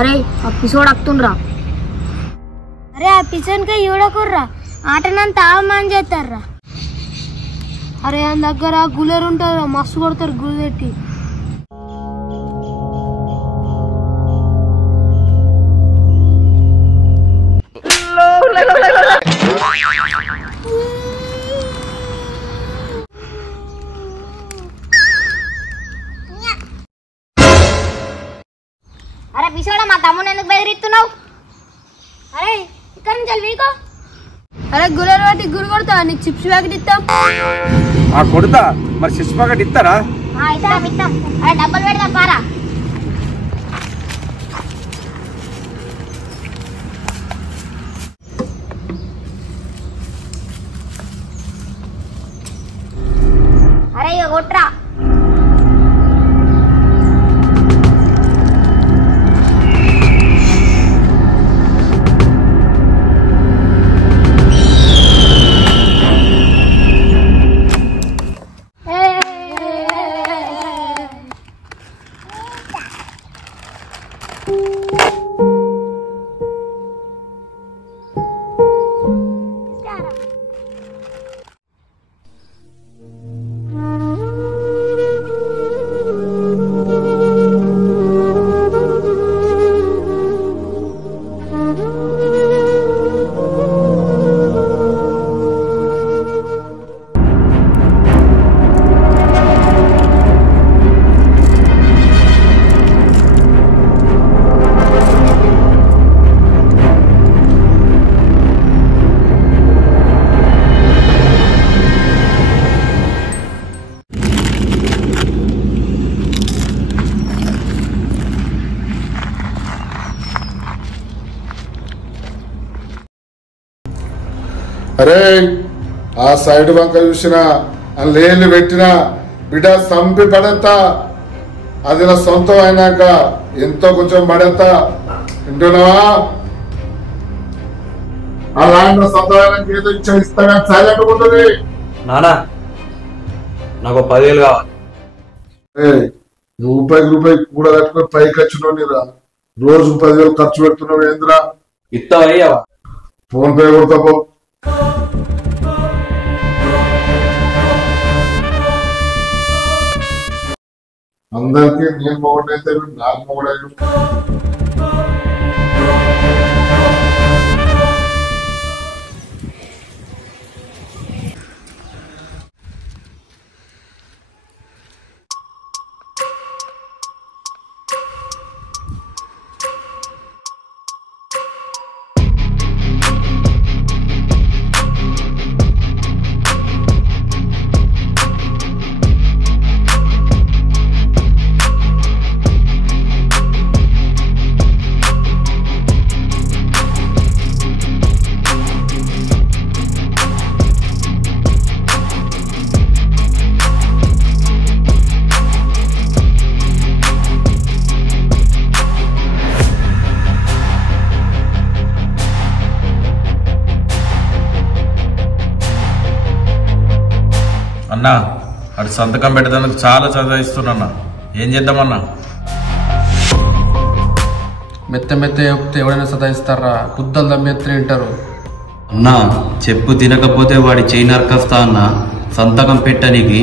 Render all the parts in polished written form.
అరే ఎపిసోడ్ వస్తుండ్రా. అరే ఆ పిచ్చన్కే చూడకుర్రా, ఆటనంతా ఆవమాన్ చేస్తారా. అరే ఆయన దగ్గర గులేరు ఉంటారా, మస్తు కొడతారు గుళ్ళు పెట్టి. అరే పిసోడా మా తమ్ముని ఎందుకు బెదిరిస్తున్నావు? అరే ఇక్కడ నుంచి వీకో. అరే గులేరు పెట్టి గురి కొడతా, నీకు చిప్స్ ప్యాకెట్ ఇస్తాం. కొడతా, మరి చిప్స్ ప్యాకెట్ ఇస్తారా? ఇస్తాం. అరే డబ్బులు పెడదాం పారా. అరే ఇక కొట్రా. అరే ఆ సైడ్ వంక చూసిన లేని పెట్టిన బిడ్డ సంపి పడతా, అది నా సొంతం అయినాక ఎంతో కొంచెం పడతా. వింటున్నావా? ఆ ల్యాండ్ సొంతం అయినాక ఏదో ఇస్తా కానీ సైలెంట్ ఉంటుంది. నానా నాకు 10,000 కావాలి. రూపాయి కూడా కట్టుకుని పైకి వచ్చినోనిరా, రోజు 10,000 ఖర్చు పెడుతున్నావు ఏంద్రా? ఇస్తావయ్యా? ఫోన్ పే కొడతా పో. అందరికి నేను మొగడైతే నాకు మొగడాయి. అన్నా అటు సంతకం పెట్టేందుకు చాలా చదివిస్తున్నా, ఏం చేద్దామన్నా? మెత్త చెప్తే ఎవడైనా సతాయిస్తారా? బుద్ధలు దమ్మెత్తనే వింటారు. అన్నా చెప్పు తినకపోతే వాడి చేయి నరకస్తా అన్న, సంతకం పెట్టనికి.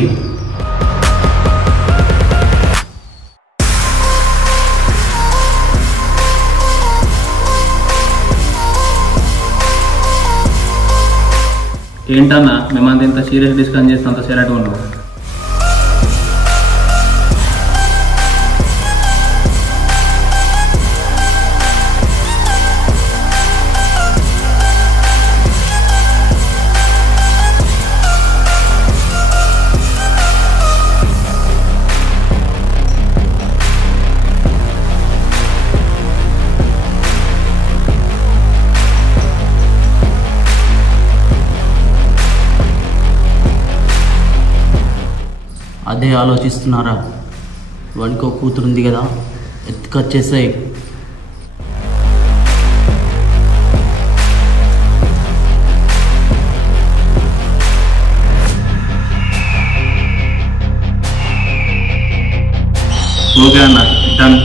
ఏంటన్నా మేమంతా ఇంత సీరియస్ డిస్కస్ చేస్తే అంత సైలెంట్గా ఉన్నాం? అదే ఆలోచిస్తున్నారా? వాడికి ఒక కూతురుంది కదా, ఎత్తుకొచ్చేసాయి. ఓకే అన్న, డన్.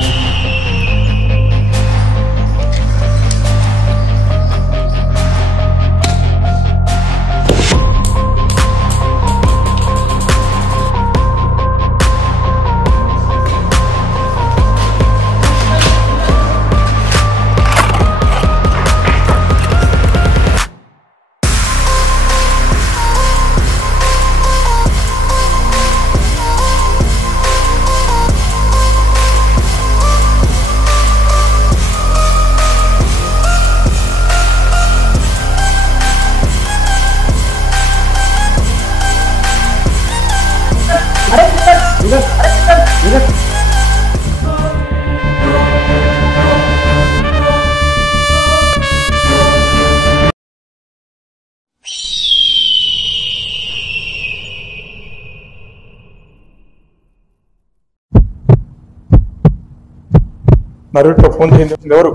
నరుడితో ఫోన్ చేయండి. ఎవరు?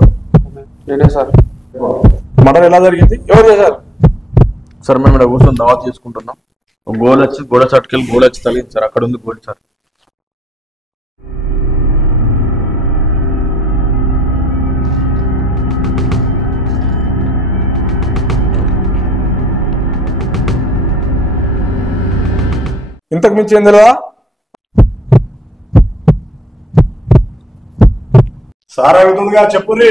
నేనే సార్. మర్డర్ ఎలా జరిగింది? ఎవరు చేశారు? సార్ మేము ఇక్కడ కూర్చొని దావా చేసుకుంటున్నాం. గోల్ వచ్చి గోడ చట్టుకెళ్ళి గోడ వచ్చి తగిలింది సార్. అక్కడ ఉంది గోల్ సార్. ఇంతకు మించి ఏం తెలియదా? సార్ అడుగుతుందిగా చెప్పుర్రి.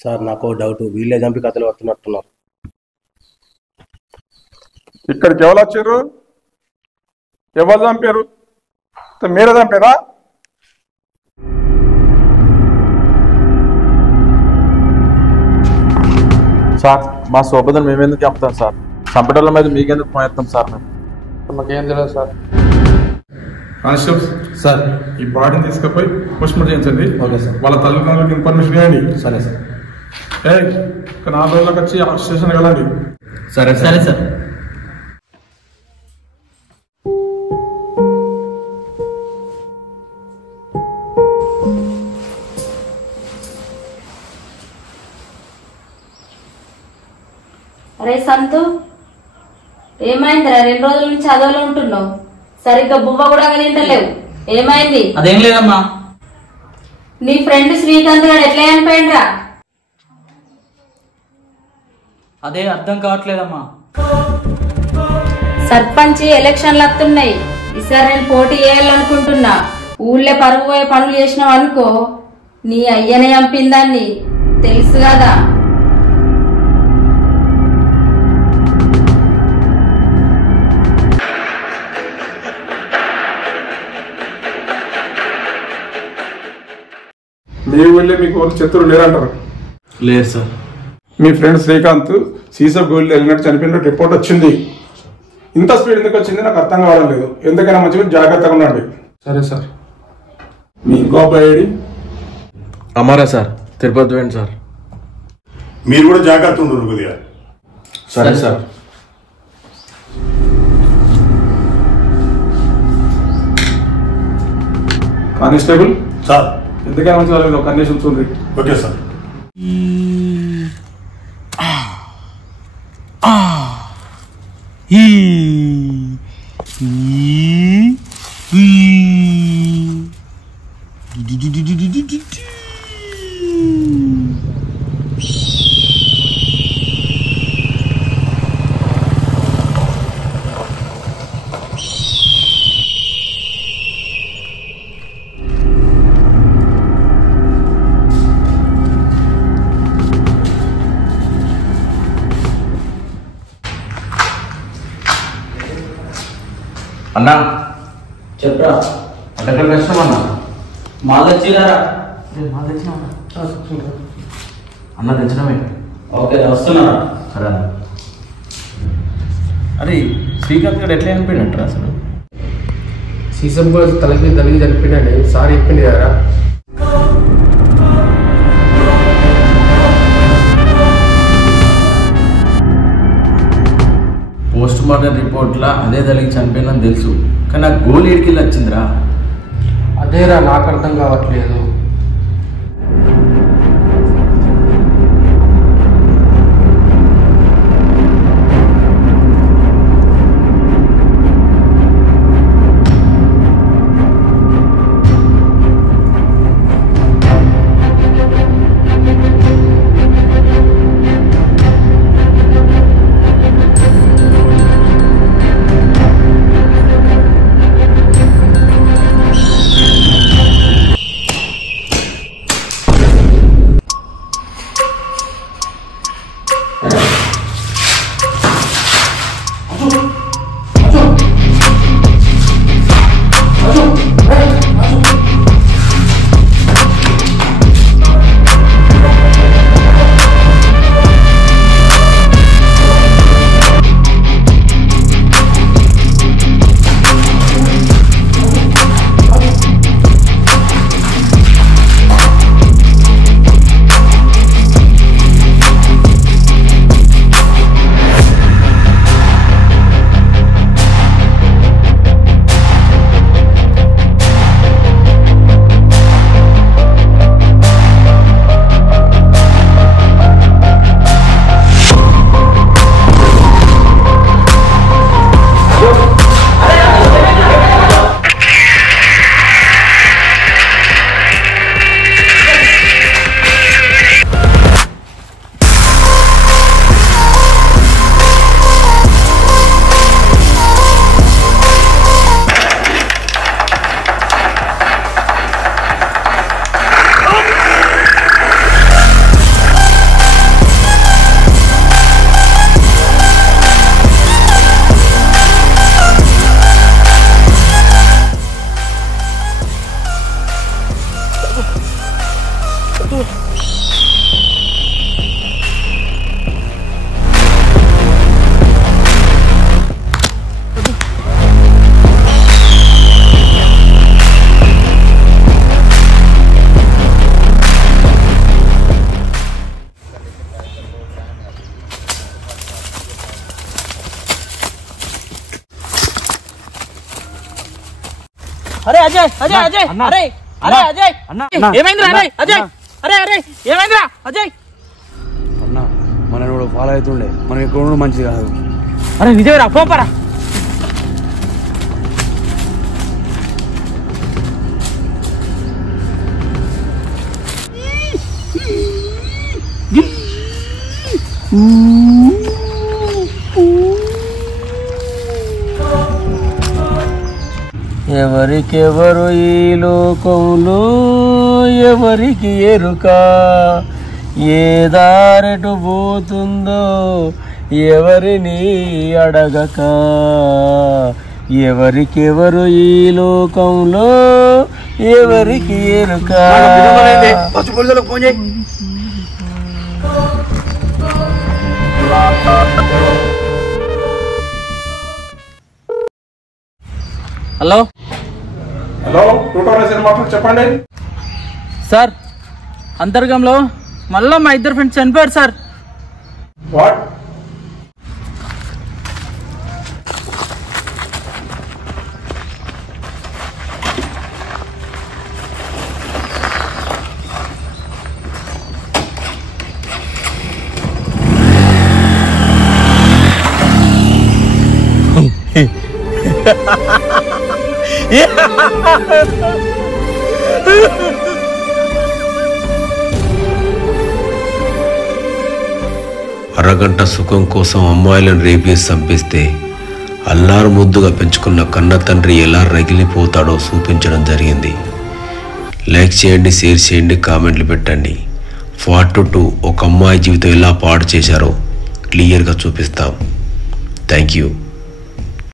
సార్ నాకు డౌట్, వీళ్ళే చంపి కథలు పడుతున్నట్టున్నారు. ఇక్కడికి ఎవరు వచ్చారు? ఎవరు చంపారు? మీరే చంపారా? సార్ మా సోపదని మేమెందుకు చెప్తాం సార్? చంపటోళ్ళ మీద మీకెందుకు ప్రయత్నం సార్? మేము మాకేం తెలియదు సార్. కానిస్టేబుల్ సార్ ఈ బాడీని తీసుకుపోయి పోస్ట్మార్టం చేయించండి. Okay sir. వాళ్ళ తల్లిదండ్రులకు ఇన్ఫర్మేషన్ ఇవ్వండి. సరే సార్. ఒక 4 రోజులకు వచ్చి స్టేషన్ వెళ్ళండి. సరే సరే సార్. అరే సంతు, ఏమైందిరా? 2 రోజుల నుంచి చదవలో ఉంటున్నావు, సరిగ్గా బువ్వ కూడా తింటలేవు. ఏమైంది? అదేం లేదమ్మా. నీ ఫ్రెండ్ శ్రీకాంత్ గారు ఎట్లా చనిపోయిండ్రా? అదే అర్థం కావట్లేదమ్మా. సర్పంచ్ ఎలక్షన్లు వస్తున్నాయి. ఈసారి నేను పోటీ చేయాలనుకుంటున్నా. ఊళ్ళో పరుగు పోయే పనులు చేసినావు అనుకో, నీ అయ్యనే చంపిందాన్ని తెలుసు కదా. మీ ఊళ్ళో మీకు శత్రువులు లేరంటారు? లేదు సార్. మీ ఫ్రెండ్ శ్రీకాంత్ సీసప్ గోల్డ్ వెళ్ళినట్టు చనిపోయినట్టు రిపోర్ట్ వచ్చింది. ఇంత స్పీడ్ ఎందుకు వచ్చింది నాకు అర్థం కావడం లేదు. ఎందుకైనా మంచిగా జాగ్రత్తగా ఉండండి. సరే సార్. మీ ఇంకో అబ్బాయి అమరా సార్, తిరుపతి పోయింది సార్. మీరు కూడా జాగ్రత్త ఉండరు కొద్దిగా. సరే సార్. కానిస్టేబుల్ సార్ ఎందుకైనా మంచి ఒక కండిషన్ చూడండి. Okay sir. అన్నా చెప్పరా? ఎక్కడికి వచ్చినాం అన్నా? మాది వచ్చిరారా? అన్న తెచ్చినామే. ఓకే వస్తున్నారా? సరే అన్న. అరే శ్రీకాంత్ గారు ఎట్లా చనిపోయినట్టు అసలు? సీసం కూడా తలకి చనిపోయినాడు సార్ చెప్పింది కదా. పోస్ట్ మార్టం రిపోర్ట్లా అదే తలిగి చనిపోయిందని తెలుసు, కానీ నాకు గోల్ ఏడికెళ్ళి వచ్చిందిరా. అదేరా నాకు అర్థం కావట్లేదు. అరే అజయ్ అజయ్ అజయ్ అరే అరే అజయ్ ఏమైందిరా అరే అజయ్ అరే అరే ఏమైందిరా అజయ్ అన్న మనని కూడా ఫాలో అవుతుండే మనం ఇక్కడ ఉండడం మంచిది కాదు. అరే నిజమేరా పోపరా ఎవరికెవరు ఈ లోకంలో ఎవరికి ఎరుక, ఏ దారెటు పోతుందో ఎవరిని అడగక, ఎవరికెవరు ఈ లోకంలో ఎవరికి ఎరుక. హలో హలో మాట్లాడు చెప్పండి సార్. అంతర్గంలో మళ్ళీ మా ఇద్దరు ఫ్రెండ్స్ చనిపోయారు సార్. వాట్? అరగంట సుఖం కోసం అమ్మాయిలను రేపేసి చంపిస్తే అల్లారు ముద్దుగా పెంచుకున్న కన్న తండ్రి ఎలా రగిలిపోతాడో చూపించడం జరిగింది. లైక్ చేయండి, షేర్ చేయండి, కామెంట్లు పెట్టండి. పార్ట్ 2 ఒక అమ్మాయి జీవితం ఎలా పాడు చేశారో క్లియర్గా చూపిస్తాం. Thank you.